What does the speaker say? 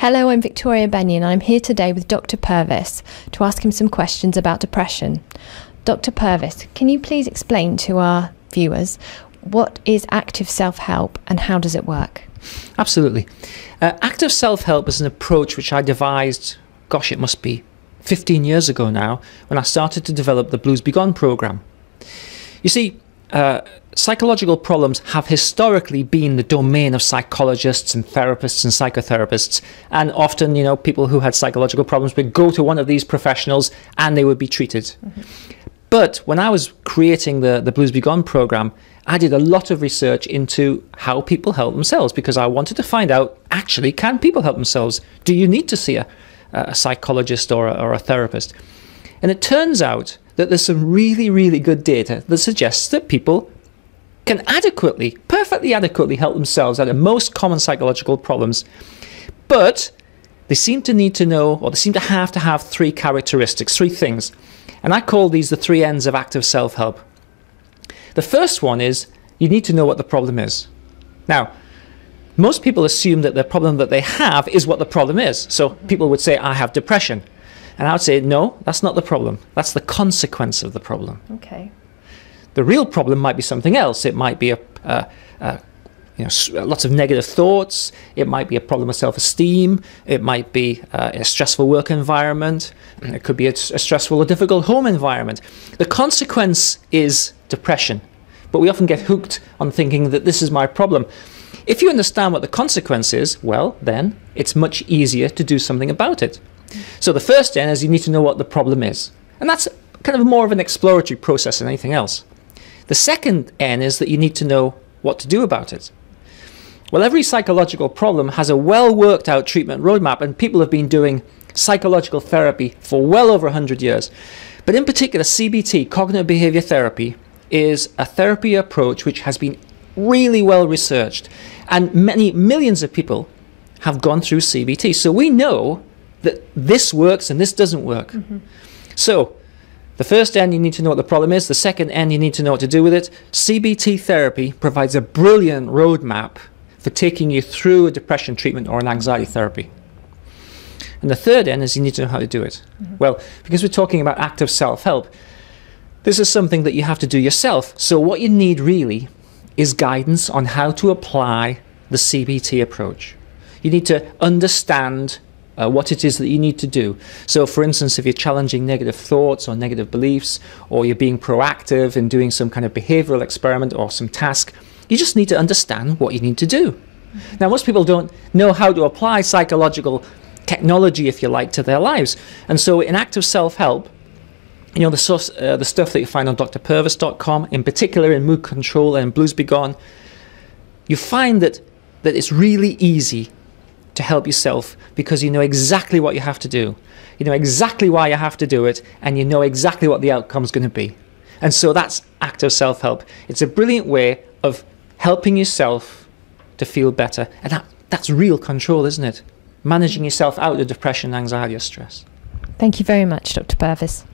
Hello, I'm Victoria Benyon and I'm here today with Dr. Purves to ask him some questions about depression. Dr. Purves, can you please explain to our viewers what is active self-help and how does it work? Absolutely. Active self-help is an approach which I devised, gosh, it must be 15 years ago now, when I started to develop the Blues Be Gone program. You see, psychological problems have historically been the domain of psychologists and therapists and psychotherapists, and often, people who had psychological problems would go to one of these professionals and they would be treated. Mm-hmm. But when I was creating the Blues Be Gone program, I did a lot of research into how people help themselves, because I wanted to find out, actually, can people help themselves? Do you need to see a psychologist or a therapist? And it turns out that there's some really, really good data that suggests that people can perfectly adequately help themselves out of most common psychological problems. But they seem to need to know, or they seem to have three characteristics, three things. And I call these the three N's of active self-help. The first one is you need to know what the problem is. Now, most people assume that the problem that they have is what the problem is. So people would say, I have depression. And I would say, no, that's not the problem. That's the consequence of the problem. Okay. The real problem might be something else. It might be lots of negative thoughts. It might be a problem of self-esteem. It might be a stressful work environment. It could be a stressful or difficult home environment. The consequence is depression. But we often get hooked on thinking that this is my problem. If you understand what the consequence is, well, then it's much easier to do something about it. So the first N is you need to know what the problem is. And that's kind of more of an exploratory process than anything else. The second N is that you need to know what to do about it. Well, every psychological problem has a well worked out treatment roadmap, and people have been doing psychological therapy for well over 100 years. But in particular, CBT, cognitive behavior therapy, is a therapy approach which has been really well researched. And many millions of people have gone through CBT. So we know that this works and this doesn't work. Mm-hmm. So the first N, you need to know what the problem is. The second N, you need to know what to do with it. CBT therapy provides a brilliant roadmap for taking you through a depression treatment or an anxiety therapy. And the third N is you need to know how to do it. Mm-hmm. Well, because we're talking about active self-help, this is something that you have to do yourself. So what you need really is guidance on how to apply the CBT approach. You need to understand what it is that you need to do. So for instance, if you're challenging negative thoughts or negative beliefs, or you're being proactive in doing some kind of behavioral experiment or some task, you just need to understand what you need to do. Mm-hmm. Now, most people don't know how to apply psychological technology, if you like, to their lives. And so in active self-help, the stuff that you find on drpurves.com, in particular in Mood Control and Blues Be Gone, you find that it's really easy to help yourself because you know exactly what you have to do. You know exactly why you have to do it, and you know exactly what the outcome's going to be. And so that's active self-help. It's a brilliant way of helping yourself to feel better. And that's real control, isn't it? Managing yourself out of depression, anxiety, or stress. Thank you very much, Dr. Purves.